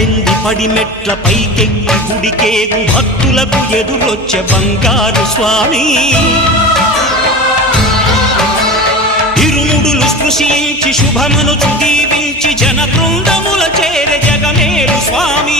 పద్దెంది పడిమెట్ల పైకెక్కి గుడికేగు భక్తులకు ఎదురొచ్చే బంగారు స్వామి. ఇరుముడులు స్పృశించి శుభమును దీవించి జన బృందముల చేర జగమేలు స్వామి.